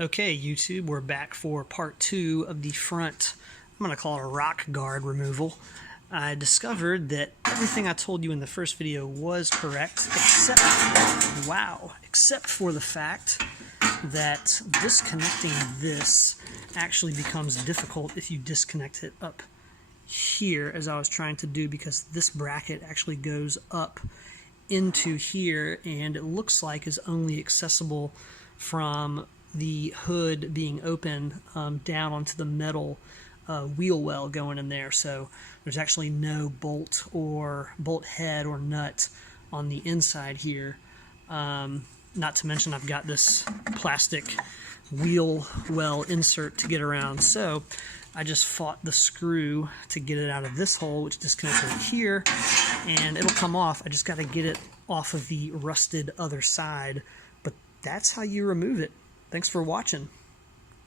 Okay, YouTube, we're back for part 2 of the front, I'm going to call it a rock guard removal. I discovered that everything I told you in the first video was correct, except for the fact that disconnecting this actually becomes difficult if you disconnect it up here, as I was trying to do, because this bracket actually goes up into here and it looks like is only accessible from the hood being open down onto the metal wheel well going in there. So there's actually no bolt head or nut on the inside here. Not to mention I've got this plastic wheel well insert to get around. So I just fought the screw to get it out of this hole, which disconnects it here, and it'll come off. I just got to get it off of the rusted other side. But that's how you remove it. Thanks for watching.